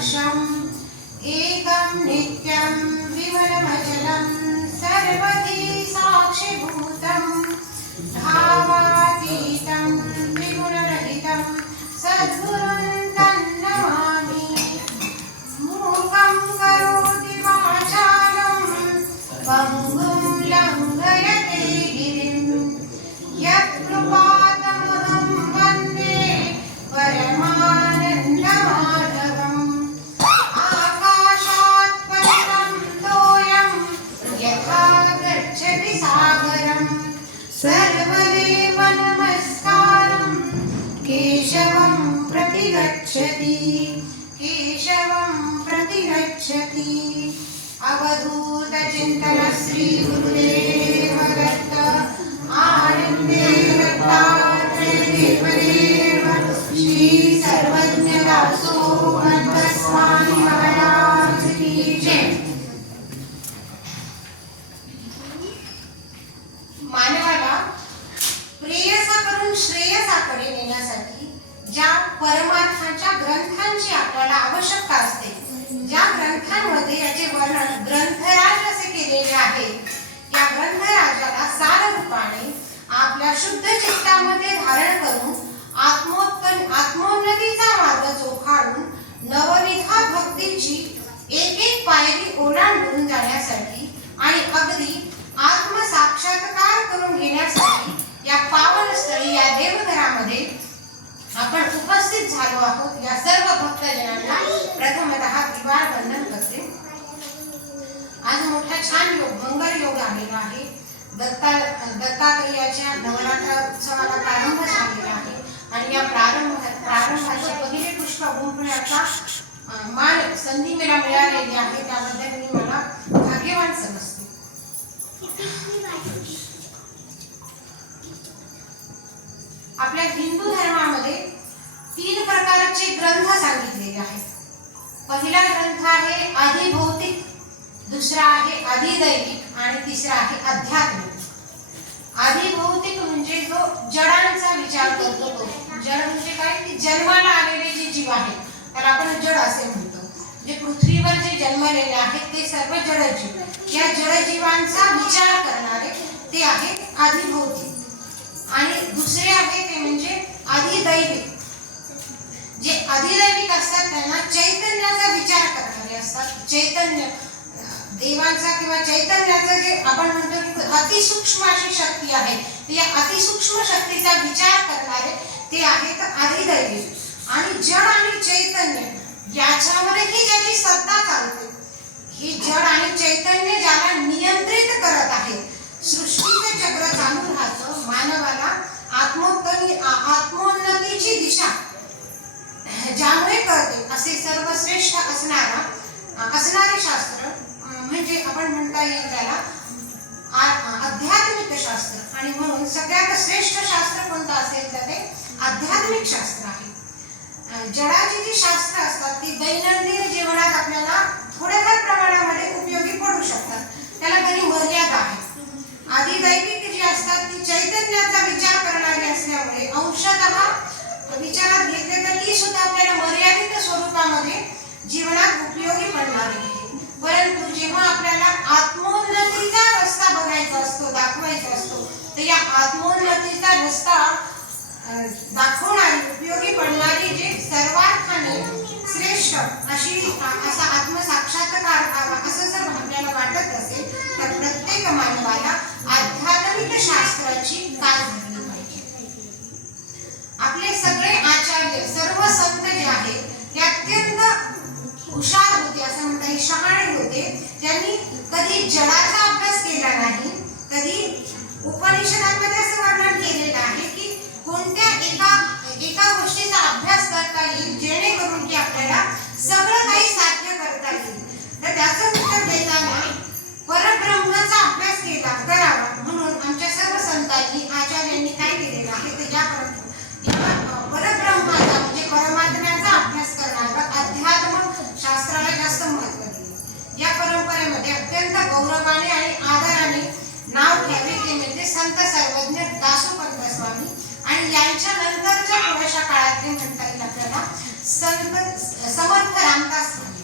वर्षम् एकं नित्यं विमलमचलं सर्वधी साक्षिभूतं भावातीतं त्रिगुणरहितं सद्गुरुं तन्नमामि। मूकं करोति वाचालं पङ्गुं लङ्घयते गिरिं यत्कृपातमहं वन्दे परमानन्दमाधवम्। आकाशात् पतितं तोयं यथा गच्छति सागरं सर्वदेव नमस्कारं केशवं प्रतिगच्छति केशवं प्रतिगच्छति। अवधूत चिंतन श्री गुरुदेव दत्त आनंदे दत्तात्रेय देवदेव श्री सर्वज्ञ दासो भक्त स्वामी महाराज की जय। मानवाला प्रेयसा करून श्रेयसाकडे नेण्यासाठी ज्या परमार्थाच्या ग्रंथांची आपल्याला आवश्यकता असते, ज्या ग्रंथांमध्ये याचे वर्णन ग्रंथराज असे केलेले आहे, या ग्रंथराजाला सार रूपाने आपल्या शुद्ध चित्तामध्ये धारण करून आत्मोन्नतीचा मार्ग चोखाळून नवविधा भक्तीची एक एक पायरी ओलांडून जाण्यासाठी आणि अगदी आत्मसाक्षात्कार करून घेण्यासाठी या पावनस्थळी या देवघरामध्ये आपण उपस्थित झालो आहोत। या सर्व भक्तजनांना प्रथमतः त्रिवार वंदन करते। आज मोठा छान योग मंगल योग आलेला आहे। दत्तात्रेयाच्या नवरात्र उत्सवाला प्रारंभ झालेला आहे आणि या प्रारंभाचे पहिले पुष्प गुंफण्याचा मान संधी मला मिळालेली आहे, त्याबद्दल मी मला भाग्यवान समजते। आपल्या हिंदू धर्मामध्ये 3 प्रकारचे ग्रंथ सांगितलेले आहेत। पहिला ग्रंथ आहे अधिभौतिक, दुसरा आहे अधिदैविक आणि तिसरा आहे आध्यात्मिक। अधिभौतिक म्हणजे जो जडांचा विचार करतो तो। जड म्हणजे काय? की जन्माला आलेले जे जीव आहेत त्याला आपण जड असे म्हणतो। जे पृथ्वीवर जे जन्मलेले आहेत ते सर्व जडजीव, या जडजीवांचा विचार करणारे ते आहेत अधिभौतिक। आणि दुसरे आहे ते म्हणजे अधिदैविक। जे अधिदैविक असतात त्यांना चैतन्याचा विचार करणारे असतात। चैतन्य देवांचा किंवा चैतन्याचा जे आपण म्हणतो की अतिसूक्ष्म अशी शक्ती आहे, या अतिसूक्ष्म शक्तीचा विचार करणारे ते आहेत अधिदैविक। आणि जड आणि चैतन्य याच्यावरही ज्याची सत्ता चालते, ही जड आणि चैतन्य ज्याला नियंत्रित करत आहे, सृष्टीचे चक्र चालू राहतं, मानवाला आत्मोन्नतीची दिशा ज्यामुळे कळते, असे सर्वश्रेष्ठ असणारे शास्त्र म्हणजे आपण म्हणता येईल त्याला आध्यात्मिक शास्त्र। आणि म्हणून सगळ्यात श्रेष्ठ शास्त्र कोणतं असेल तर ते आध्यात्मिक शास्त्र आहे। जडाची जी शास्त्र असतात ती दैनंदिन जीवनात आपल्याला थोड्याफार प्रमाणामध्ये उपयोगी पडू शकतात, त्याला काही मर्यादा आहे। अधिदैविक जी असतात ती चैतन्याचा विचार करणारी असल्यामुळे अंशतः विचारात घेतले तर ती सुद्धा आपल्याला मर्यादित स्वरूपामध्ये जीवनात उपयोगी पडणार आहे। परंतु जेव्हा आपल्याला आत्मोन्नतीचा रस्ता बघायचा असतो, दाखवायचा असतो, तर या आत्मोन्नतीचा रस्ता दाखवणारी उपयोगी पडणारी जे सर्वार्थाने श्रेष्ठ असा आत्मसाक्षात्कार असं जर आपल्याला वाटत असेल तर प्रत्येक मानवाला आध्यात्मिक शास्त्राची कास धरली पाहिजे। आपले सगळे आचार्य सर्व संत जे आहेत ते अत्यंत हुशार होते, असं म्हणता येईल, शहाणे होते। त्यांनी कधी जडाचा अभ्यास केला नाही, कधी उपनिषदांमध्ये असं वर्णन केलेलं आहे की कोणत्या एका गोष्टीचा अभ्यास करता येईल जेणेकरून की आपल्याला सगळं काही साध्य करता येईल। तर त्याचं उत्तर देताना परब्रह्माचा अभ्यास करावा म्हणून आमच्या सर्व संतांनी आचार्यांनी काय केलेलं आहे तर या परब्रह्माचा म्हणजे परमात्म्याचा अभ्यास करणारा अध्यात्म शास्त्राला जास्त महत्त्व दिले। या परंपरेमध्ये अत्यंत गौरवाने आणि आदराने नाव घ्यावे ते म्हणजे संत सर्वज्ञ दासोपंत स्वामी आणि यांच्या नंतरच्या थोड्याशा काळात ते म्हणता येईल आपल्याला संत समर्थ रामदास स्वामी.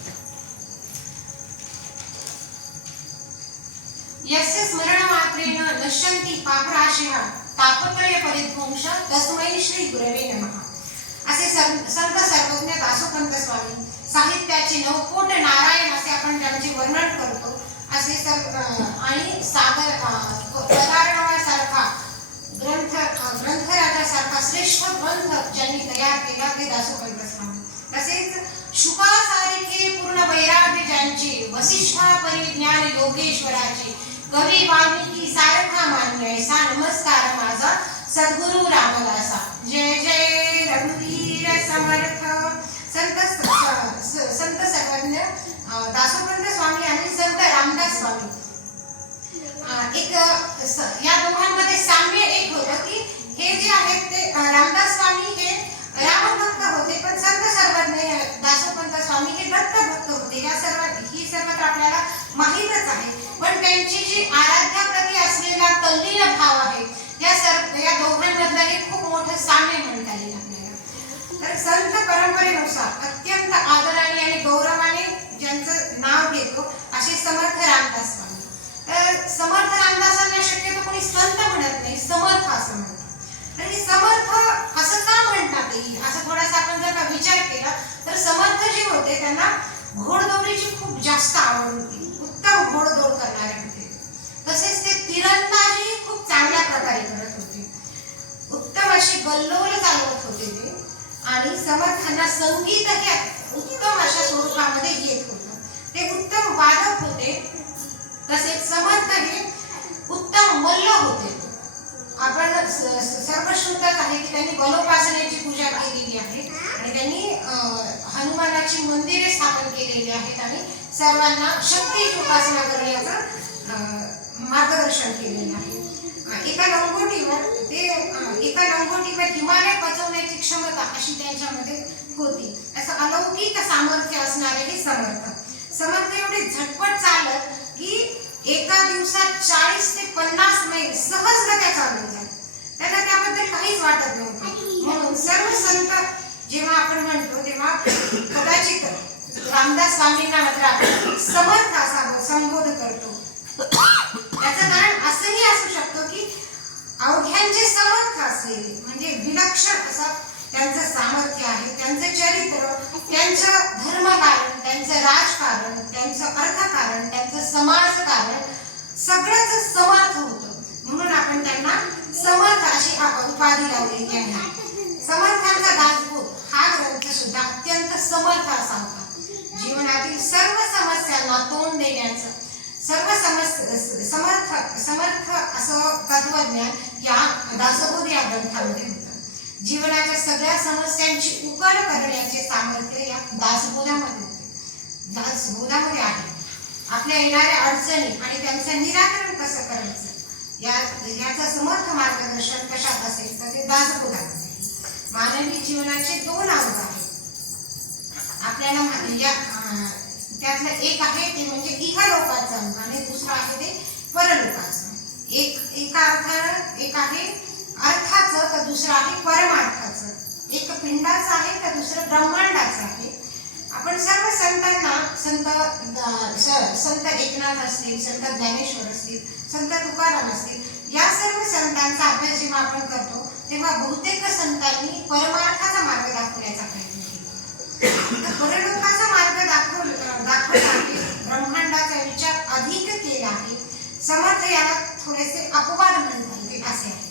यस्य स्मरणमात्रेण नश्यन्ति पापराशिः तापत्रय परिध्वंस तस्मै श्री गुरवे नमः. असे संत सर्वज्ञ दासोपंत स्वामी, साहित्याचे नवकोट नारायण असे आपण त्यांचे वर्णन करतो. असे आणि सागर पदार्णवासारखा ग्रंथराजासारखा श्रेष्ठ ग्रंथ ज्यांनी तयार केला ते दासोपंत स्वामी. तसेच शुकासारखे पूर्ण वैराग्य ज्यांचे, वसिष्ठा परिज्ञान योगेश्वराचे, कवी वाल्मिकी सारखा मान्य ऐसा नमस्कार माझा सद्गुरु रामदासा. जय जय रघुवीर समर्थ. संत सर्वज्ञ दासोपंत स्वामी आणि संत रामदास स्वामी एक या दोघांमध्ये साम्य एक होतं की हे जे आहेत ते रामदास स्वामी हे रामभक्त होते, पण संत सर्वज्ञ दासोपंत स्वामी हे दत्तभक्त होते. या ही सर्व आपल्याला माहीतच आहे. पण त्यांची जी आराध्याप्रती असलेला तल्लीन भाव आहे या दोघांमधलं हे खूप मोठं साम्य म्हणता येईल आपल्याला. तर संत परंपरेनुसार अत्यंत आदराने आणि गौरवाने ज्यांचं नाव घेतो असे समर्थ रामदास स्वामी. तर समर्थ रामदासांना शक्यतो कोणी संत म्हणत नाही, समर्थ असं म्हणतात. आणि समर्थ असं का म्हणतात येईल असं थोडासा आपण जर का विचार केला तर समर्थ जे होते त्यांना घोडदौडीची खूप जास्त आवड होती, उत्तम घोडदौड करणारे होते. तसेच ते तिरंदाजी खूप चांगल्या प्रकारे करत होते, उत्तम अशी गल्लोल चालवत होते ते. आणि समर्थांना संगीत हे उत्तम अशा स्वरूपामध्ये येत होतं. ते उत्तम वादक होते. तसेच समर्थ हे उत्तम मल्ल होते. आपण सर्वश्रुतच आहे की त्यांनी बलोपासनेची पूजा केलेली आहे आणि त्यांनी हनुमानाची मंदिरे स्थापन केलेली आहेत आणि सर्वांना शक्तीची उपासना करण्याचं मार्गदर्शन केलेलं आहे. एका लंगोटीवर हिमालय पचवण्याची क्षमता अशी त्यांच्यामध्ये होती. असं अलौकिक सामर्थ्य असणारे हे समर्थ एवढे झटपट चालत की एका दिवसात 40 ते 50 मैल सहजगत्या चालून जात. त्यांना त्याबद्दल काहीच वाटत नव्हतं. म्हणून सर्व संत जेव्हा आपण म्हणतो तेव्हा कदाचित रामदास स्वामींना मात्र आपण समर्थ असा संबोध करतो. त्याचं कारण असंही असू शकतो की अवघ्यांचे समर्थ असलेले म्हणजे विलक्षण असं त्यांचं सामर्थ्य आहे, त्यांचं चरित्र, त्यांचं धर्मकारण, त्यांचं राजकारण, त्यांचं अर्थकारण, त्यांचं समाजकारण सगळंच समर्थ होतं. म्हणून आपण त्यांना समर्थ अशी उपाधी लावलेली आहे. समर्थांचा दासबोध हा ग्रंथ सुद्धा अत्यंत समर्थ असा होता. जीवनातील सर्व समस्यांना तोंड देण्याचं समर्थ असं तत्वज्ञान या दासबोध या ग्रंथामध्ये होतं. जीवनाच्या सगळ्या समस्यांची उकल करण्याचे सामर्थ्य या दासबोधामध्ये आहे. आपल्या येणाऱ्या अडचणी आणि त्यांचं निराकरण कसं करायचं याचं समर्थ मार्गदर्शन कशात असेल तर ते दासबोधामध्ये. मानवी जीवनाचे 2 अंग आहेत आपल्याला त्यातलं एक आहे ते म्हणजे इहलोकाचं अंग आणि दुसरं आहे ते परलोकाचं. एक आहे अर्थाचं तर दुसरं आहे परमार्थाचं. एक पिंडाचं आहे तर दुसरं ब्रह्मांडाचं आहे. आपण सर्व संतांना संत एकनाथ असतील, संत ज्ञानेश्वर असतील, संत तुकाराम असतील या सर्व संतांचा अभ्यास जेव्हा आपण करतो तेव्हा बहुतेक संतांनी परमार्थाचा मार्ग दाखवण्याचा प्रयत्न केला. परलोकाचा मार्ग दाखवला आहे, ब्रह्मांडाचा विचार अधिक केला आहे. समर्थ याला थोडेसे अपवाद म्हणता येईल असे आहे.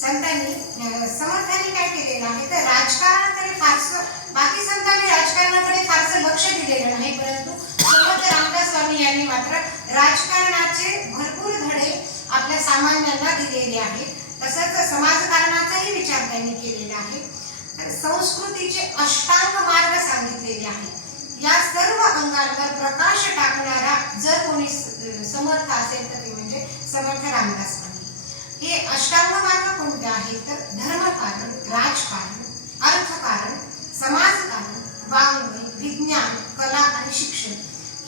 समर्थांनी काय केलेलं आहे तर राजकारणाकडे फारसं बाकी संतांनी राजकारणाकडे फारसं लक्ष दिलेलं नाही, परंतु समर्थ रामदास स्वामी यांनी मात्र राजकारणाचे भरपूर धडे आपल्या सामान्यांना दिलेले आहेत. तसंच समाजकारणाचाही विचार त्यांनी केलेला आहे. तर संस्कृतीचे अष्टांग मार्ग सांगितलेले आहेत. या सर्व अंगांवर प्रकाश टाकणारा जर कोणी समर्थ असेल तर ते म्हणजे समर्थ रामदास स्वामी. हे अष्टांग मार्ग कोणते आहेत तर धर्मकारण, राजकारण, अर्थकारण, समाजकारण, वाङ्मय, विज्ञान, कला आणि शिक्षण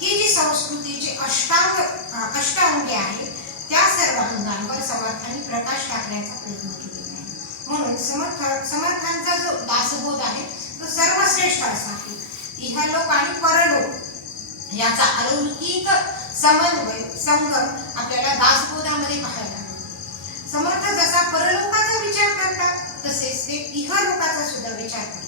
ही जी संस्कृतीचे अष्टांगे आहेत त्या सर्व अंगांवर समर्थांनी प्रकाश टाकण्याचा प्रयत्न केलेला आहे. म्हणून समर्थांचा जो दासबोध आहे तो सर्वश्रेष्ठ विश्वास आहे. इहलोक आणि परलोक याचा अलौकिक समन्वय संगम आपल्याला दासबोधामध्ये पाहायला मिळतो. समर्थ जसा परलोकाचा विचार करतात तसेच ते इहलोकाचा सुद्धा विचार करतात.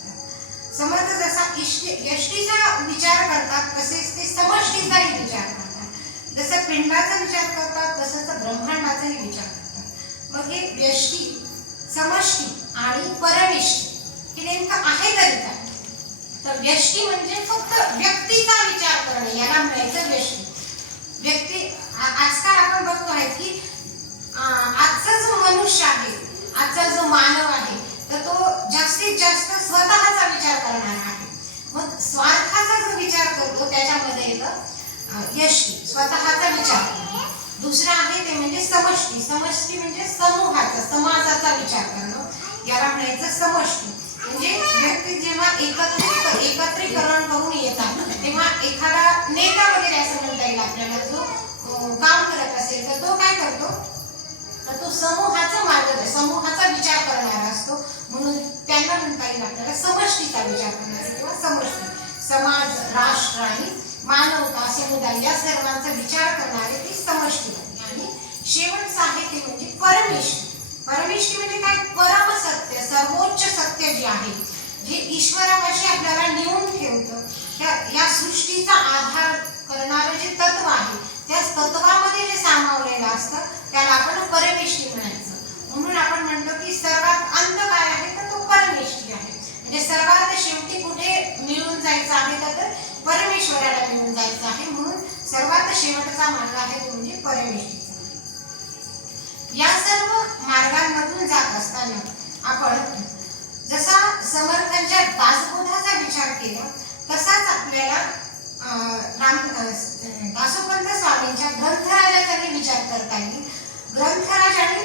समर्थ जसा यष्टीचा विचार करतात तसेच ते समष्टीचाही विचार करतात. जसं पिंडाचा विचार करतात तसंच ब्रह्मांडाचाही विचार करतात. मग हे व्यष्टी, समष्टी आणि परमेष्टी हे नेमकं आहे तरी काय? तर व्यष्टी म्हणजे फक्त व्यक्तीचा विचार करणे, याला म्हणायचं व्यष्टी. व्यक्ती आजकाल आपण बघतो आहे की आजचा जो मनुष्य आहे, आजचा जो मानव आहे, तर तो जास्तीत जास्त स्वतःचा विचार करणार आहे. मग स्वार्थाचा जो विचार करतो त्याच्यामध्ये येतं यष्टी, स्वतःचा विचार करणे. दुसरं आहे ते म्हणजे समष्टी. समष्टी म्हणजे समूहाचा, समाजाचा विचार करणं, याला म्हणायचं समष्टी. म्हणजे व्यक्ती जेव्हा एकत्रीकरण करून येतात तेव्हा एखादा नेता वगैरे असं म्हणता येईल आपल्याला, जो काम करत असेल तर तो काय करतो, तर तो समूहाचा मार्ग, समूहाचा विचार करणारा असतो. म्हणून त्यांना म्हणता येईल आपल्याला समष्टीचा विचार करणारे किंवा समष्टी. समाज, राष्ट्र आणि मानवता, समुदाय या सर्वांचा विचार करणारे ते समष्टी. आणि शेवटचं आहे ते म्हणजे परमेष्ठी. परमेष्ठी म्हणजे काय? परमसत्य, सर्वोच्च सत्य जे आहे, जे ईश्वरापाशी आपल्याला नेऊन ठेवतं, या सृष्टीचा आधार करणारं जे तत्व आहे, त्या तत्वामध्ये जे सामावलेलं असतं त्याला आपण परमेष्ठी म्हणायचं. म्हणून आपण म्हणतो की सर्वात अंत काय आहे, तर तो परमेष्ठी आहे. म्हणजे सर्वात शेवटी कुठे मिळून जायचं आहे, तर परमेश्वराला मिळून जायचं आहे. म्हणून सर्वात शेवटचा मार्ग आहे तो म्हणजे परमेष्ठीचा. या सर्व मार्गांमधून जात असताना आपण जसा समर्थांच्या दासबोधाचा विचार केला तसाच आपल्याला दासोपंत स्वामींच्या ग्रंथराजाचाही विचार करता येईल. ग्रंथराज आणि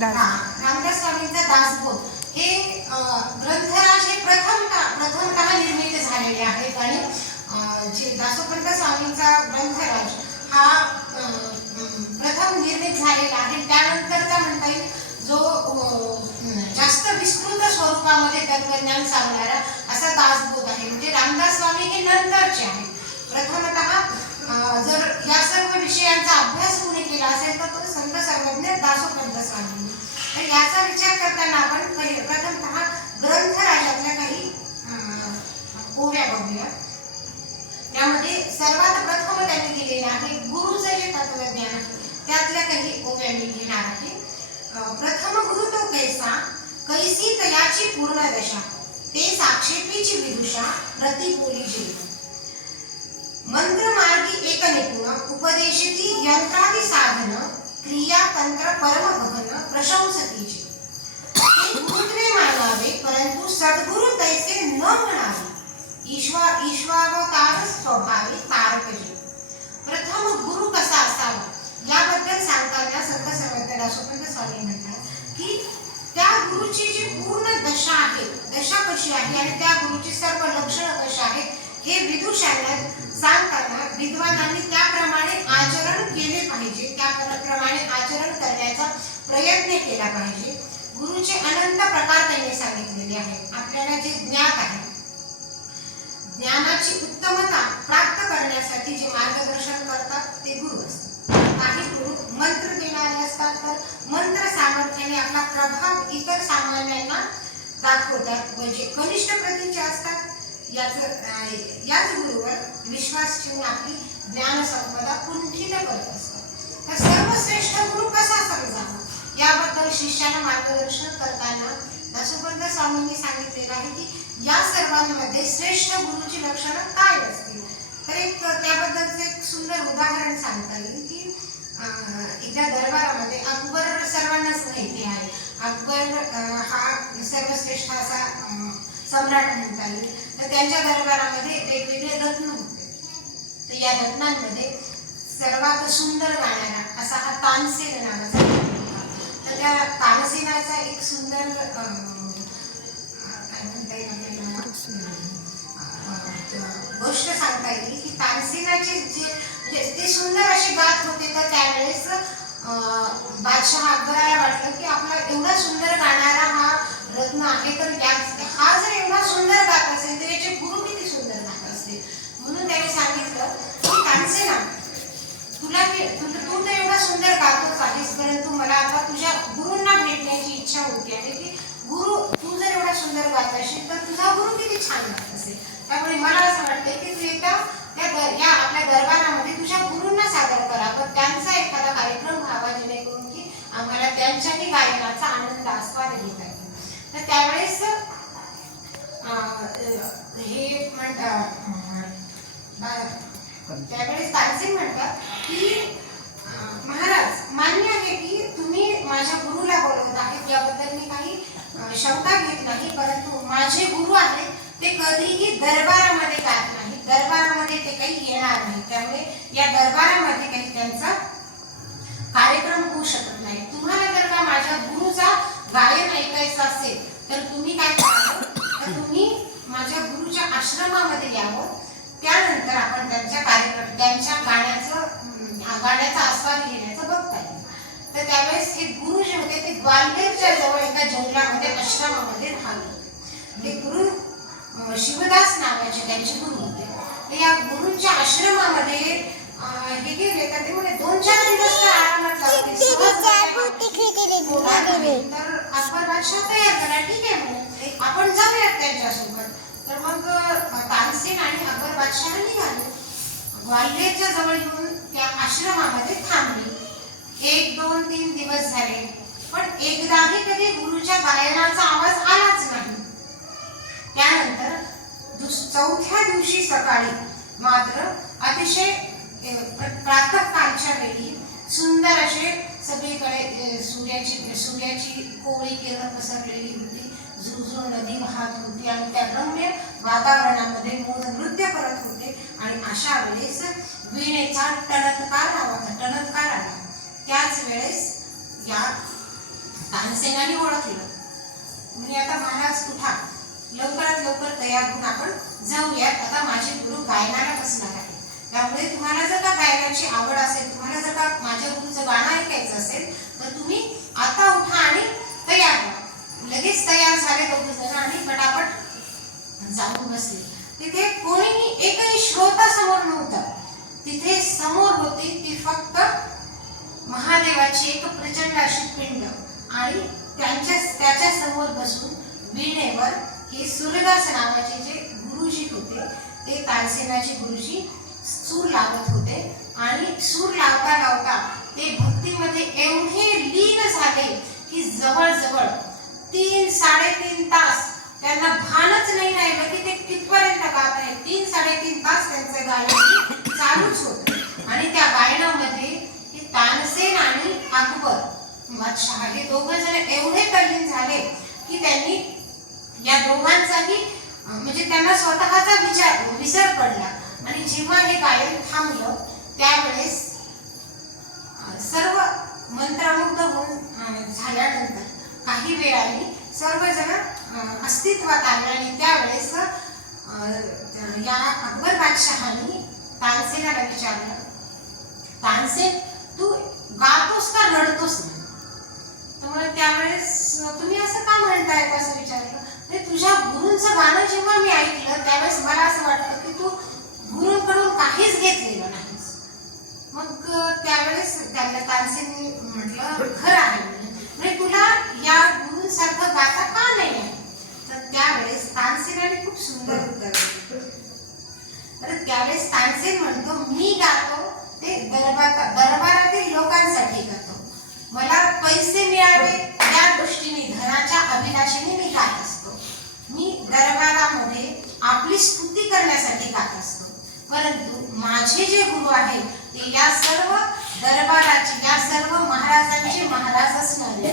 रामदास स्वामींचा दासबोध हे ग्रंथराज हे प्रथमतः निर्मित झालेले आहेत. आणि जे दासोपंत स्वामींचा ग्रंथराज हा प्रथम निर्मित झालेला आहे. त्यानंतरचा म्हणता येईल जो जास्त विस्तृत स्वरूपामध्ये तत्वज्ञान सांगणारा असा दासबोध आहे. म्हणजे रामदास स्वामी हे नंतरचे आहेत. प्रथमतः जर या सर्व विषयांचा अभ्यास कोणी केला असेल तर तो संत सर्वज्ञ दासोपंत स्वामी. तर याचा विचार करताना आपण प्रथमतः ग्रंथराजातल्या काही ओव्या बघूया. यामध्ये सर्वात प्रथम त्यांनी दिलेले आहे गुरुचे जे तत्वज्ञान आहे त्यातल्या काही ओव्या मी घेणार आहे. प्रथम गुरु तो कैसा, कैसी तयाची पूर्ण दशा, ते साक्षेपीची विदुषा, प्रतिपोली जीवन. मंत्र मार्गी एक निपुण, उपदेशिती यंत्रादी साधन, क्रिया तंत्र परम गहन, प्रशंसतीचे. ते गुरुत्वे मानावे परंतु सद्गुरु तैसे न म्हणावे, ईश्वरावतार स्वभावे तारकजे. प्रथम गुरु कसा असावा याबद्दल सांगताना संत सर्वज्ञ दासोपंत स्वामी म्हणतात की त्या गुरुची जी पूर्ण दशा आहे, दशा कशी आहे आणि त्या गुरुची सर्व लक्षणं कशी आहेत हे विदुषांना सांगताना विद्वानांनी त्याप्रमाणे आचरण केले पाहिजे, त्याप्रमाणे आचरण करण्याचा प्रयत्न केला पाहिजे. गुरुचे अनंत प्रकार त्यांनी सांगितलेले आहेत. आपल्याला जे ज्ञात आहे, ज्ञानाची उत्तमता प्राप्त करण्यासाठी जे मार्गदर्शन करतात ते गुरु असतात. काही गुरु मंत्र देणारे असतात, तर मंत्र सामर्थ्याने आपला प्रभाव इतर सामान्यांना दाखवतात. व जे कनिष्ठ प्रतीचे असतात याच गुरुवर विश्वास ठेवून आपली ज्ञान संपदा कुंठित करत असतात. तर सर्वश्रेष्ठ गुरु कसा समजावा याबद्दल शिष्याला मार्गदर्शन करताना दासोपंत स्वामींनी सांगितलेलं आहे की या सर्वांमध्ये श्रेष्ठ गुरुची लक्षणं काय असतील. तर त्याबद्दलचं एक सुंदर उदाहरण सांगता येईल की एकदा दरबारामध्ये अकबर सर्वांनाच माहिती आहे, अकबर हा सर्वश्रेष्ठ असा सम्राट म्हणता येईल. तर त्यांच्या दरबारामध्ये वेगवेगळे रत्न होते. तर या रत्नांमध्ये सर्वात सुंदर गाणारा असा हा तानसेन नावाचा रत्न होता. तर त्या तानसेनाचा एक सुंदर काय म्हणता येईल आपल्याला गोष्ट सांगता येईल की तानसेनाचे जे ते सुंदर असे गात होते. तर त्यावेळेस बादशाह अकबराला वाटलं की आपला एवढा सुंदर गाणारा हा रत्न आहे, तर हा त्याने सांगितलं की तानसेना, तू तर एवढा सुंदर गातोच आहेस, परंतु मला आता तुझ्या गुरूंना भेटण्याची इच्छा होती आहे की गुरु, तू जर एवढा सुंदर गात असेल तर तुझा गुरु किती छान गात असेल. त्यामुळे मला असं वाटतं की तू एकदा या आपल्या दरबारामध्ये तुझ्या गुरूंना सादर करा, पण त्यांचा एखादा कार्यक्रम व्हावा जेणेकरून की आम्हाला त्यांच्याही गायनाचा आनंद आस्वाद घेता येईल. तर त्यावेळेस हे म्हणतात, त्यावेळेस तानसेन म्हणतात की महाराज, मान्य आहे की तुम्ही माझ्या गुरुला बोलवत आहेत, याबद्दल मी काही शंका घेत नाही, परंतु माझे गुरु आहेत ते कधीही दरबारामध्ये जात नाही, दरबारामध्ये ते काही येणार नाही, त्यामुळे या दरबारामध्ये काही त्यांचा कार्यक्रम होऊ शकत नाही. तुम्हाला जर का माझ्या गुरुचा गायन ऐकायचं असेल तर तुम्ही काय करावं, तर तुम्ही माझ्या गुरुच्या आश्रमामध्ये यावं, त्यानंतर आपण त्यांच्या गाण्याचा आस्वाद घेण्याचं बघता येईल. तर त्यावेळेस हे गुरु जे होते ते ग्वाल्हेरच्या जवळ एका जंगलामध्ये आश्रमामध्ये राहत होते. ते गुरु शिवदास नावाचे त्यांचे गुरु होते. तर या गुरूंच्या आश्रमामध्ये हे गेले तर ते म्हणे 2-4 दिवस तर आरामात लागतील. तर अकबर बादशाह तयार झाला, ठीक आहे म्हणे आपण जाऊयात त्यांच्यासोबत. तर मग तानसेन आणि अकबर बादशाह निघाले, ग्वाल्हेरच्या जवळ येऊन त्या आश्रमामध्ये थांबले. 1, 2, 3 दिवस झाले, पण एकदाही कधी गुरुच्या गायनाचा आवाज आलाच नाही. त्यानंतर 4थ्या दिवशी सकाळी मात्र अतिशय प्रातःकाळच्या वेळी सुंदर असे सगळीकडे सूर्याची कोवळी किरण पसरलेली होती, झुळझुळ नदी वाहत होती आणि त्या रम्य वातावरणामध्ये मोर नृत्य करत होते. आणि अशा वेळेस वीणेचा टणत्कार आला. त्याच वेळेस या तानसेनाने ओळखलं, म्हणजे आता महाराज उठा, लवकरात लवकर तयार होऊन आपण जाऊयात, आता माझे गुरु गायनाला बसणार आहे. त्यामुळे तुम्हाला जर का गायनाची आवड असेल, तुम्हाला जर का माझ्या गुरुचं गाणं ऐकायचं असेल तर तुम्ही आता उठा आणि तयार व्हा. लगेच तयार झाले दोघे जण आणि पटापट जाऊन बसले. तिथे कोणीही एकही श्रोता समोर नव्हता. तिथे समोर होती ती फक्त महादेवाची एक प्रचंड अशी पिंड आणि त्याच्या समोर बसून वीणेवर हे सूरदास नावाचे जे गुरुजी होते ते तानसेनाचे गुरुजी सूर लावत होते. आणि सूर लावता लावता ते भक्तीमध्ये एवढे लीन झाले की जवळजवळ 3-3.5 तास त्यांना भानच नाही राहिलं की ते कितपर्यंत गात आहे. 3-3.5 तास त्यांचं गायन चालूच होतं. आणि त्या गायनामध्ये तानसेन आणि अकबर बादशाह हे दोघं जण एवढे तल्लीन झाले की त्यांनी या दोघांचाही म्हणजे त्यांना स्वतःचा विसर पडला. आणि जेव्हा हे गायन थांबलं त्यावेळेस सर्व मंत्रमुग्ध होऊन झाल्यानंतर काही वेळाने सर्वजण अस्तित्वात आले. आणि त्यावेळेस या अकबर बादशहाने तानसेनाला विचारलं, तानसेन तू गातोस का रडतोस ना? तर त्यावेळेस तुम्ही असं का म्हणताय असं विचारलं. तुझ्या गुरूंचं गाणं जेव्हा मी ऐकलं त्यावेळेस मला असं वाटतं की तू गुरूंकडून काहीच घेतलेलं नाहीस. मग त्यावेळेस त्याला तानसेन म्हटलं खरं आहे, म्हणजे तुला या गुरूंसारखं गाता का नाही आहे? तर त्यावेळेस तानसेनाने खूप सुंदर उत्तर दिलं. तर त्यावेळेस तानसेन म्हणतो मी गातो ते दरबारातील लोकांसाठी गातो. मला पैसे मिळावे या दृष्टीने, धनाच्या अभिलाषेने मी गात असतो. मी दरबारामध्ये आपली स्तुती करण्यासाठी गात असतो. परंतु माझे जे गुरु आहेत ते या सर्व दरबाराचे, या सर्व महाराजांचे महाराज असणारे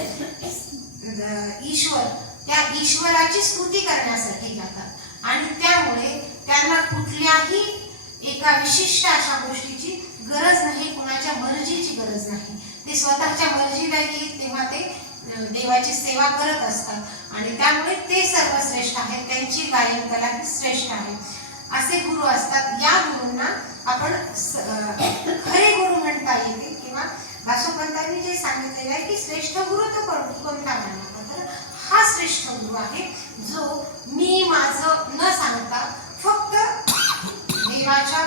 ईश्वर, त्या ईश्वराची स्तुती करण्यासाठी गातात. आणि त्यामुळे त्यांना कुठल्याही एका विशिष्ट अशा गोष्टीची गरज नाही, कुणाच्या मर्जीची गरज नाही. ते स्वतःच्या मर्जीला येईल तेव्हा ते देवाची सेवा करत असतात आणि त्यामुळे ते सर्वश्रेष्ठ आहेत. त्यांची गायन कला ही श्रेष्ठ आहे. असे गुरु असतात. या गुरूंना आपण खरे गुरु म्हणता येतील. किंवा दासोपंतांनी जे सांगितलेले आहे की श्रेष्ठ गुरु तो कोणता म्हणाला, तर हा श्रेष्ठ गुरु आहे जो मी माझं न सांगता फक्त देवाच्या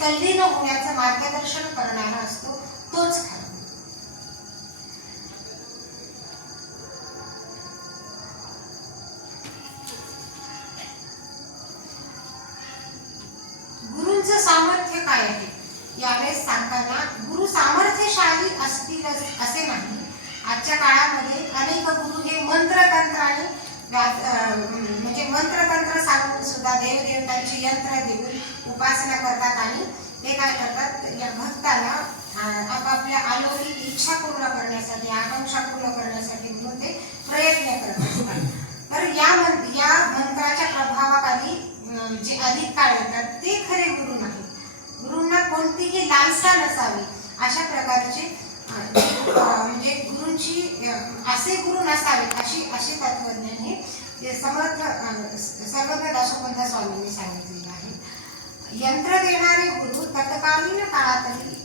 तल्लीन होण्याचं मार्गदर्शन करणारा असतो तोच खरा. गुरूंचं सामर्थ्य काय आहे यावेळेस सांगताना, गुरु सामर्थ्यशाली असतील असे नाही. आजच्या काळामध्ये अनेक गुरु हे मंत्रतंत्राने म्हणजे मंत्रतंत्र सांगून सुद्धा देवदेवतांची यंत्र देऊन उपासना करतात आणि ते काय करतात, या भक्ताला आपापल्या अलौकिक इच्छा पूर्ण करण्यासाठी, आकांक्षा पूर्ण करण्यासाठी म्हणून ते प्रयत्न करत असतात. तर या मंत्राच्या प्रभावाखाली जे अधिक काळ येतात ते खरे गुरु नाही. गुरूंना कोणतीही लालसा नसावी अशा प्रकारचे म्हणजे गुरूंची असे गुरु नसावेत अशी तत्वज्ञान हे समर्थ सर्वज्ञ दासोपंत स्वामींनी सांगितलेले आहे. यंत्र देणारे गुरु तत्कालीन काळातही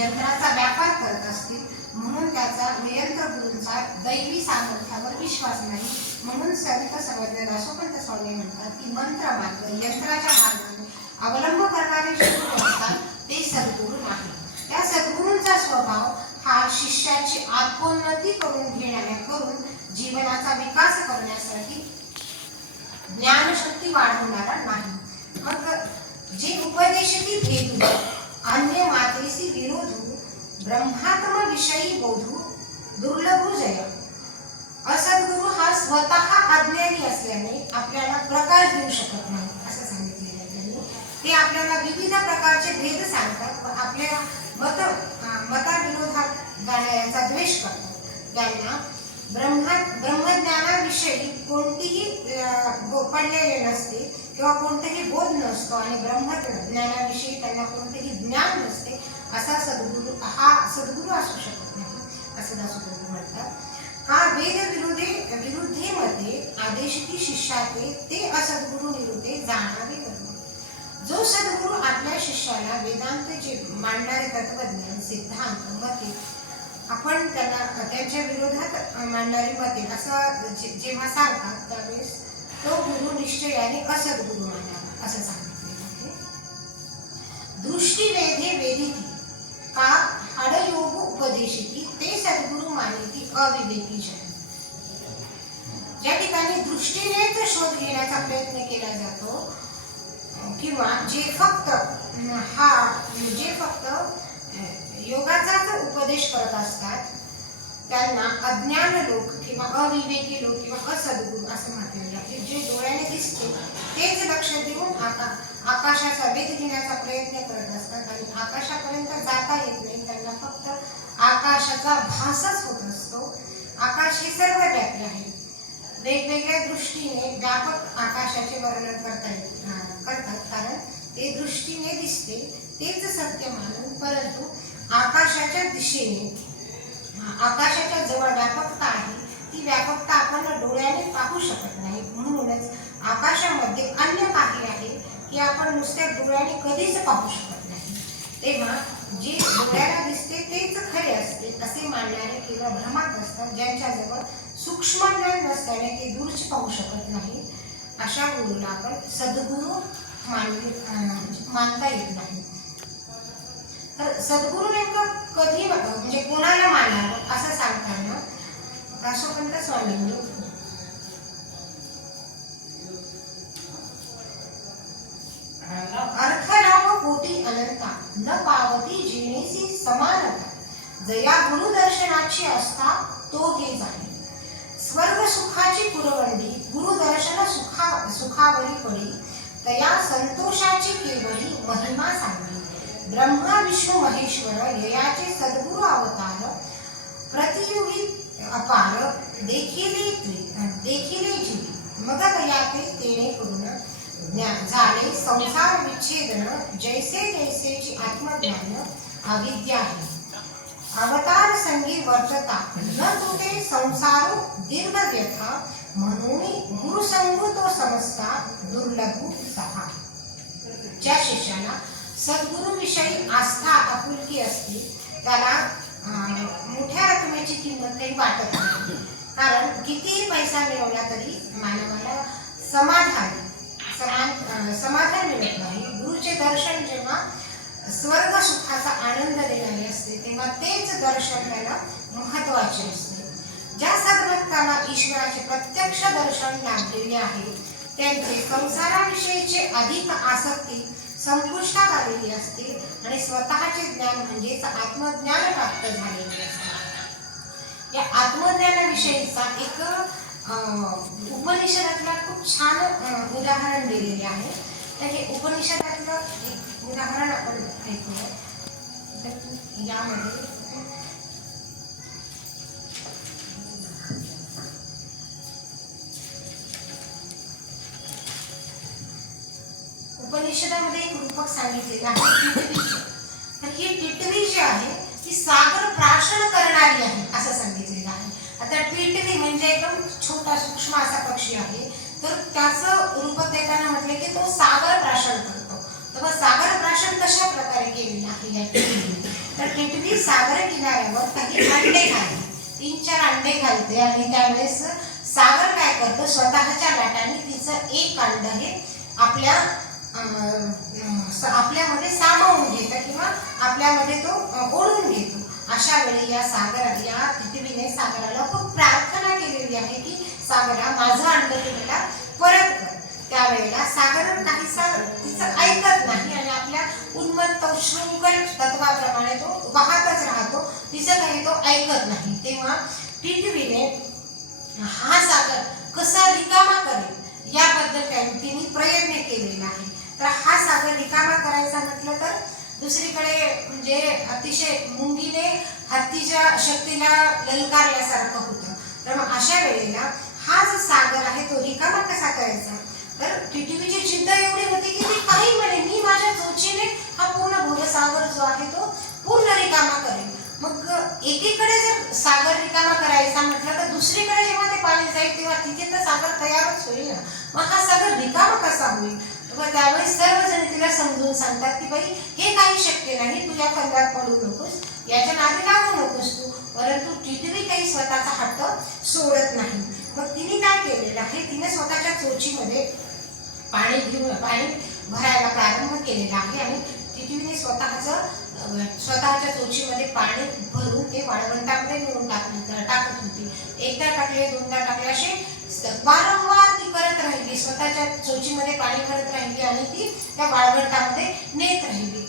यंत्राचा व्यापार करत असतील म्हणून त्याचा यंत्र गुरूंचा दैवी सामर्थ्यावर विश्वास नाही. म्हणून संत सर्वज्ञ दासोपंत स्वामी म्हणतात की मंत्र मार्ग यंत्राच्या मार्गाने अवलंब करणारे जे गुरु असतात ते सद्गुरू नाही. त्या सद्गुरूंचा स्वभाव हा शिष्याची आत्मोन्नती करून जीवनाचा विकास करण्यासाठी ज्ञानशक्ती वाढवणारा नाही. मग जे उपदेशती भेदू अन्य मातेसी विरोधू ब्रह्मात्म विषयी बोधू दुर्लभू जय. असद्गुरु हा स्वतः अज्ञानी असल्याने आपल्याला प्रकाश देऊ शकत नाही असं सांगितलेलं आहे त्यांनी. ते आपल्याला विविध प्रकारचे भेद सांगतात व आपल्या मताविरोधात जाणाऱ्यांचा द्वेष करतात. त्यांना ब्रह्मज्ञानाविषयी कोणतीही पडलेले नसते किंवा कोणतेही बोध नसतो आणि ब्रह्मज्ञानाविषयी त्यांना कोणतेही ज्ञान नसते असा सद्गुरू असू शकत नाही असं दासोपंत म्हणतात. हा वेद विरुद्धेमध्ये आदेशिकी शिष्याचे ते असद्गुरू निरुद्धे जाणारे कर्म. जो सद्गुरू आपल्या शिष्याला वेदांत जे मांडणारे तत्वज्ञान सिद्धांत मते आपण त्यांच्या विरोधात मांडणारी मते असं जेव्हा सांगतात त्यावेळेस तो गुरु निश्चयाने असद्गुरू मानावा असं सांगितलेलं आहे. दृष्टीवेधे वेदिती का हडयोग उपदेशिती ते सद्गुरू मानिती अविवेकी जन. ज्या ठिकाणी दृष्टीनेच शोध घेण्याचा प्रयत्न केला जातो किंवा जे फक्त योगाचाच उपदेश करत असतात त्यांना अज्ञान लोक किंवा अविवेकी लोक किंवा असद्गुरू असं म्हटलेलं आहे. जे डोळ्याने दिसते तेच लक्ष देऊन आकाशाचा वेध घेण्याचा प्रयत्न करत असतात आणि आकाशापर्यंत जाता येत नाही. त्यांना फक्त आकाशाचा भासच होत असतो. आकाश हे सर्वव्यापी आहे. वेगवेगळ्या दृष्टीने व्यापक आकाशाचे वर्णन करतात कारण ते दृष्टीने दिसते तेच सत्य मानून, परंतु आकाशाच्या दिशेने आकाशाच्या जवळ व्यापकता आहे ती व्यापकता आपण डोळ्याने पाहू शकत नाही. म्हणूनच आकाशामध्ये अन्य काही आहे की आपण नुसत्या डोळ्याने कधीच पाहू शकत नाही. तेव्हा जे डोळ्याला दिसते तेच खरे असते असे मानणारे किंवा भ्रमात असतात. ज्यांच्याजवळ सूक्ष्म ज्ञान नसल्याने ते दूरचे पाहू शकत नाही अशा गुरुला आपण सद्गुरू मानता येत नाही. तर सद्गुरू नेमकं कधी म्हणजे कोणाला मानावं असं सांगताना दासोपंत स्वामींनी अर्थलाभ कोटी अनंता न पावती जिणेसी समानता जया गुरुदर्शनाची असता तो हे जाणे. स्वर्ग सुखाची पुरवंडी गुरुदर्शन सुखावरी पडी तया संतोषाची केवळी महिमा सांगली. ब्रह्मा विष्णू महेश्वर ययाचे सद्गुरु अवतार प्रतियोगी अपार देखिले जीवी मग तयाते तेने करून झाले संसार विच्छेदन जैसे जैसेची आत्मज्ञान अविद्या आहे. अवतार संगी वर्तता न तुटे संसारो दीर्घ व्यथा म्हणून गुरुसंग तो समजता दुर्लभू सहा. ज्या शिष्याला सद्गुरूविषयी आस्था आपुलकी असते त्याला मोठ्या रकमेची किंमत काही वाटत नाही. कारण कितीही पैसा मिळवला तरी मानवाला समाधान मिळत नाही. गुरुचे दर्शन जेव्हा जेव्हा स्वर्ग सुखाचा आनंद देणारे असते तेव्हा तेच दर्शन त्याला महत्वाचे असते. ज्या सद्भक्तांना ईश्वराचे प्रत्यक्ष दर्शन लाभलेले आहे त्यांचे संसाराविषयीचे अधिक आसक्ती संपुष्टात आलेली असते आणि स्वतःचे ज्ञान म्हणजेच आत्मज्ञान प्राप्त झालेले असते. या आत्मज्ञानाविषयीचा एक उपनिषदातला खूप छान उदाहरण दिलेले आहे. तर हे उपनिषदातलं एक उदाहरण आपण ऐकूया. यामध्ये उपनिषदामध्ये एक रूपक सांगितलेलं आहे टिटवीचं. तर ही टिटवी जी आहे ती सागर प्राशन करणारी आहे असं सांगितलेलं आहे. आता टिटवी म्हणजे एकदम छोटा सूक्ष्म असा पक्षी आहे. तर त्याचं रूपक देताना म्हटले की तो सागर प्राशन करतो. तर मग सागर प्राशन कशा प्रकारे केलेलं आहे या टिटवीने? तर टिटवी सागर किनाऱ्यावर काही अंडे घालते, 3-4 अंडे घालते आणि त्यावेळेस सागर काय करतो, स्वतःच्या लाटाने तिचं एक अंड हे आपल्यामध्ये सामावून घेतो किंवा आपल्यामध्ये तो ओढून घेतो. अशा वेळी या टिटवीने सागराला खूप प्रार्थना केलेली आहे की सागरा माझं अंड तुम्हाला परत कर. त्यावेळेला सागर काहीसा तिचं ऐकत नाही आणि आपल्या उन्मत्त शृंखल तत्वाप्रमाणे तो वाहतच राहतो, तिचं काही तो ऐकत नाही. तेव्हा टिटवीने हा सागर कसा रिकामा करेल याबद्दल तिने प्रयत्न केलेला आहे. तर हा सागर रिकामा करायचा म्हटलं तर दुसरीकडे म्हणजे अतिशय मुंगीने हत्तीच्या शक्तीला ललकारल्यासारखं होतं. तर मग अशा वेळेला हा जो सागर आहे तो रिकामा कसा करायचा? तर टिटवीची जिद्द एवढी होती की ती काही म्हणे मी माझ्या चोचीने हा पूर्ण भवसागर जो आहे तो पूर्ण रिकामा करेल. मग एकीकडे जर सागर रिकामा करायचा म्हटलं तर दुसरीकडे जेव्हा ते पाणी जाईल तेव्हा तिथे तर सागर तयारच होईल ना. मग हा सागर रिकामा कसा होईल? मग त्यावेळेस सर्वजण तिला समजून सांगतात की बाई हे काही शक्य नाही, तू या फंदात पडू नकोस, याच्या नादी लागू नकोस तू. परंतु टिटवी काही स्वतःचा हट्ट सोडत नाही. मग तिने काय केलेलं आहे, तिने स्वतःच्या चोचीमध्ये पाणी भरायला प्रारंभ केलेला आहे आणि टिटवीने स्वतःच्या चोचीमध्ये पाणी भरून ते वाळवंटामध्ये नेऊन टाकत होती. एकदा टाकले, दोनदा टाकले, असे वारंवार ती करत राहिली. स्वतःच्या चोचीमध्ये पाणी भरत राहिली आणि ती त्या वाळवंटामध्ये नेत राहिली.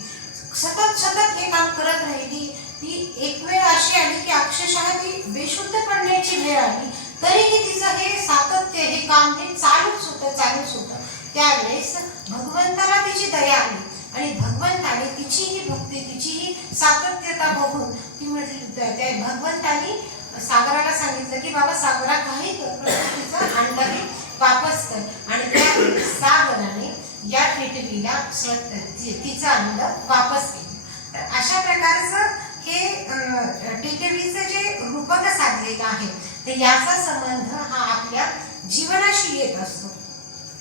सतत हे काम करत राहिली. ती एक वेळ अशी आली की अक्षरशः ती बेशुद्ध पडण्याची वेळ आली, तरीही तिचं हे सातत्य, हे काम हे चालूच होतं. त्यावेळेस भगवंताला तिची दया आली आणि भगवंताने तिची ही भक्ती, तिची ही सातत्यता बघून ती म्हटली, त्या भगवंतानी सागराला सांगितलं की बाबा सागरा काही कर, तिचं अंड हे वापस कर. आणि त्यावेळेस सागराने या टिटवीला तिचं अंड वापस केलं. तर अशा प्रकारचं हे टिटवीचं जे रूपक साधलेलं आहे तर याचा संबंध हा आपल्या जीवनाशी येत असतो.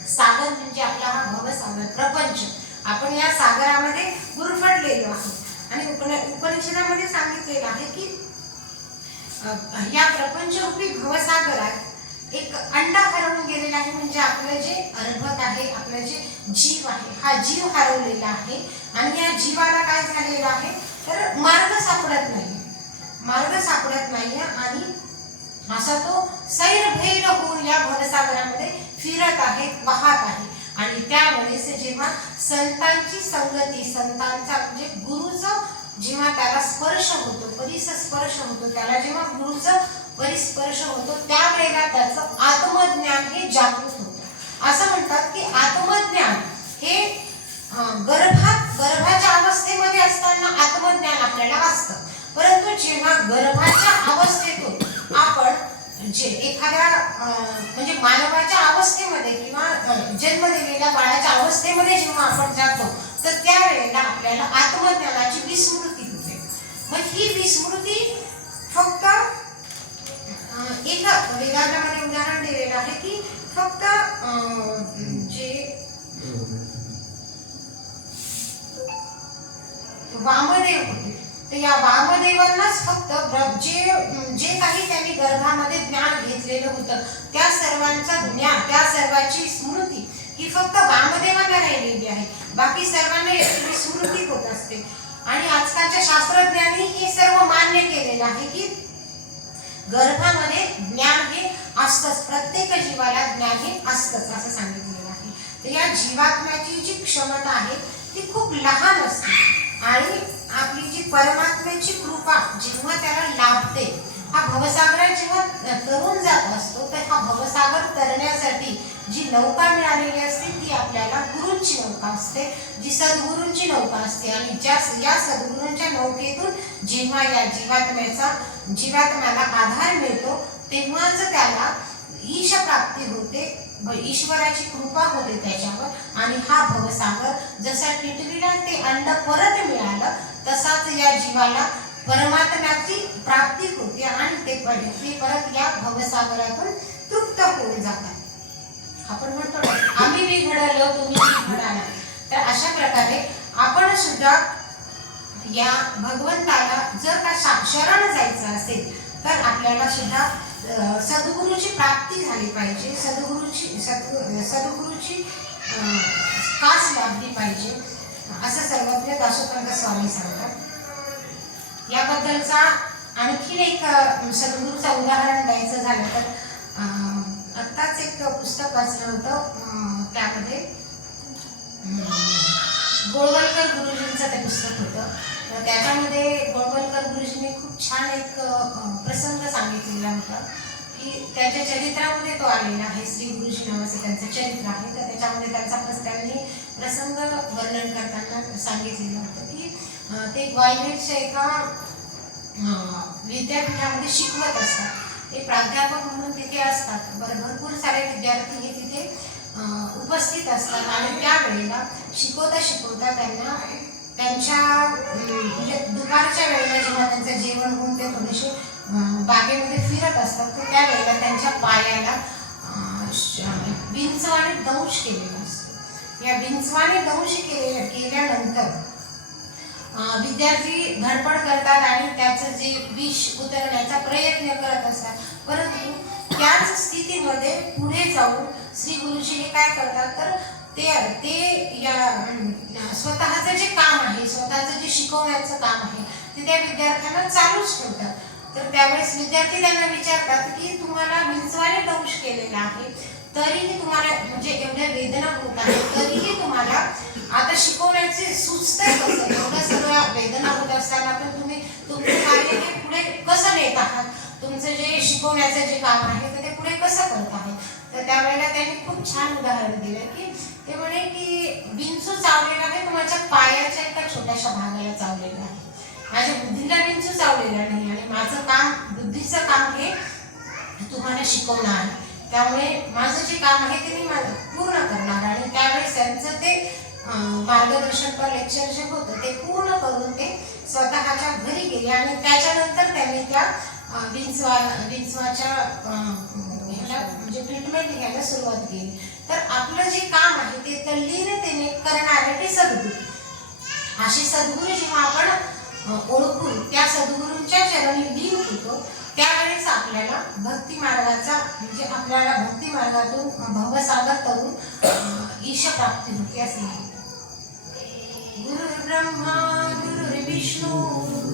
सागर म्हणजे आपला हा भवसागर, प्रपंच. आपण या सागरामध्ये गुरफटलेलो आहोत आणि उपनिषदामध्ये सांगितलेलं आहे की या प्रपंचरूपी भवसागरात एक अंडा हरवून गेलेला आहे. म्हणजे आपलं जे अर्भक आहे, आपलं जे जीव आहे, हा जीव हरवलेला आहे आणि या जीवाला काय झालेलं आहे तर मार्ग सापडत नाही आणि असा तो सैरभैर होऊन या भवसागरामध्ये फिरत आहे, वाहत आहे. आणि त्यावेळेस जेव्हा संतांची संगती, संतांचा म्हणजे गुरुचा जेव्हा त्याला स्पर्श होतो, परिस्पर्श होतो, त्याला जेव्हा गुरुचा परिस्पर्श होतो त्यावेळेला त्याचं आत्मज्ञान हे जागृत होतं. असं म्हणतात की आत्मज्ञान हे गर्भाच्या अवस्थेमध्ये असताना आत्मज्ञान आपल्याला असतं. परंतु जेव्हा गर्भाच्या अवस्थेतून आपण जे एखाद्या म्हणजे मानवाच्या अवस्थेमध्ये किंवा जन्म दिलेल्या बाळाच्या अवस्थेमध्ये जेव्हा आपण जातो तर त्यावेळेला आपल्याला आत्मज्ञानाची विस्मृती होते. मग ही विस्मृती फक्त एक वेदांतामध्ये उदाहरण दिलेलं आहे की फक्त जे वामदेव होते तर या वामदेवांनाच फक्त जे काही त्यांनी गर्भामध्ये ज्ञान घेतलेलं होतं त्या सर्वांचं ज्ञान, त्या सर्वाची स्मृती ही फक्त वामदेवांना राहिली. केलेली आहे. बाकी सर्वांना याची विस्मृती होत असते. आणि आजकालच्या शास्त्रज्ञांनी हे सर्व मान्य केलेलं आहे की गर्भामध्ये ज्ञान हे असतंच, प्रत्येक जीवाला ज्ञान हे असतंच असं सांगितलेलं आहे. तर या जीवात्म्याची जी क्षमता आहे ती खूप लहान असते आणि आपली जी परमात्म्याची कृपा जेव्हा त्याला लाभते, हा भवसागरात जेव्हा तरुण जात असतो तर हा भवसागर तरण्यासाठी जी नौका मिळालेली असते ती आपल्याला गुरूंची नौका असते, जी सद्गुरूंची नौका असते. आणि या सद्गुरूंच्या नौकेतून जेव्हा या जीवात्म्याला आधार मिळतो तेव्हाच त्याला ईश प्राप्ती होते, ईश्वराची कृपा होते त्याच्यावर. आणि हा भवसागर जसा टिटवीला ते अंड परत मिळालं तसाच या जीवाला परमात्म्याची प्राप्ती होते आणि ते परत या भवसागरातून तृप्त होऊन जातात. आपण म्हणतो आम्ही बिघडलो तुम्ही बिघडाला, तर अशा प्रकारे आपण सुद्धा या भगवंताला जर का शरण जायचं असेल तर आपल्याला सुद्धा सद्गुरूची प्राप्ती झाली पाहिजे, सद्गुरूची कास लाभली पाहिजे असं सर्वज्ञ दासोपंत स्वामी सांगतात. याबद्दलचा आणखीन एक सद्गुरूचं उदाहरण द्यायचं झालं तर आत्ताच एक पुस्तक वाचलं होतं, त्यामध्ये गोळवलकर गुरुजींचं ते पुस्तक होतं. तर त्याच्यामध्ये गोळवलकर गुरुजींनी खूप छान एक प्रसंग सांगितलेला होता की त्याच्या चरित्रामध्ये तो आलेला आहे. श्री गुरुजी नावाचं त्यांचं चरित्र आहे. तर त्याच्यामध्ये त्यांनी प्रसंग वर्णन करताना सांगितलेलं होतं की ते ग्वाल्हेरच्या एका विद्यापीठामध्ये शिकवत असतात. ते प्राध्यापक म्हणून तिथे असतात. भरपूर सारे विद्यार्थी हे तिथे उपस्थित असतात आणि त्यावेळेला शिकवता त्यांना त्यांच्या म्हणजे दुपारच्या वेळेला जेव्हा त्यांचं जेवण होऊन ते थोडेसे बागेमध्ये फिरत असतात तर त्यावेळेला त्यांच्या पायाला विंचवाने दंश केलेला असतो. या विंचवाने दंश केल्यानंतर विद्यार्थी धडपड करतात आणि त्याचं जे विष उतरण्याचा प्रयत्न करत असतात. परंतु त्याच स्थितीमध्ये पुढे जाऊन श्री गुरुजी हे काय करतात तर ते या स्वतःचं जे काम आहे, स्वतःचं जे शिकवण्याचं काम आहे ते त्या विद्यार्थ्यांना चालूच ठेवतात. तर त्यावेळेस विद्यार्थी त्यांना विचारतात की तुम्हाला विंचवाने दंश केलेला आहे तरीही तुम्हाला म्हणजे एवढ्या वेदना होत आहेत तरीही तुम्हाला आता शिकवण्याचे सुचतंय कसं, एवढं सगळं वेदना होत असताना पण तुम्ही तुमचं कार्य हे पुढे कसं नेत आहात, तुमचं जे शिकवण्याचं जे काम आहे तर ते पुढे कसं करत आहे. तर त्यावेळेला त्यांनी खूप छान उदाहरण दिलं की ते म्हणे की विंचू चावलेला आहे तो माझ्या पायाच्या एका छोट्याशा भागाला चावलेला आहे, माझ्या बुद्धीला विंचू चावलेला नाही आणि माझं काम बुद्धीचं काम हे तुम्हाला शिकवणं आहे. त्यामुळे माझं जे काम आहे ते मी पूर्ण करणार. आणि त्यावेळेस त्यांचं ते मार्गदर्शन पर लेक्चर जे होतं ते पूर्ण करून ते स्वतःच्या घरी गेले आणि त्याच्यानंतर त्यांनी त्या विंचवाच्या म्हणजे ट्रीटमेंट घ्यायला सुरुवात केली. तर आपलं जे काम आहे ते तल्लीनतेने करणारे ते सद्गुरू. असे सद्गुरू जेव्हा आपण ओळखून त्या सद्गुरूंच्या चरणी लीन होतो त्यावेळेस आपल्याला भक्ती मार्गाचा म्हणजे आपल्याला भक्ती मार्गातून भवसागर तरून ईश प्राप्ती होते असे म्हणतात. गुरुर्ब्रह्मा गुरुर्विष्णू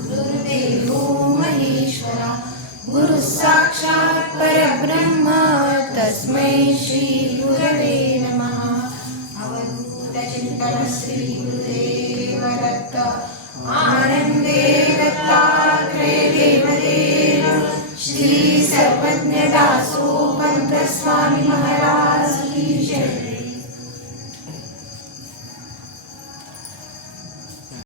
गुरुर्देवो महेश्वरा गुरु साक्षात् परब्रह्म तस्मै श्री गुरवे नमः. अवधूत चिंतन श्री गुरुदेव दत्त आनंदे दत्तात्रेय देवदेव श्री सर्वज्ञ दासोपंत स्वामी महाराज की जय.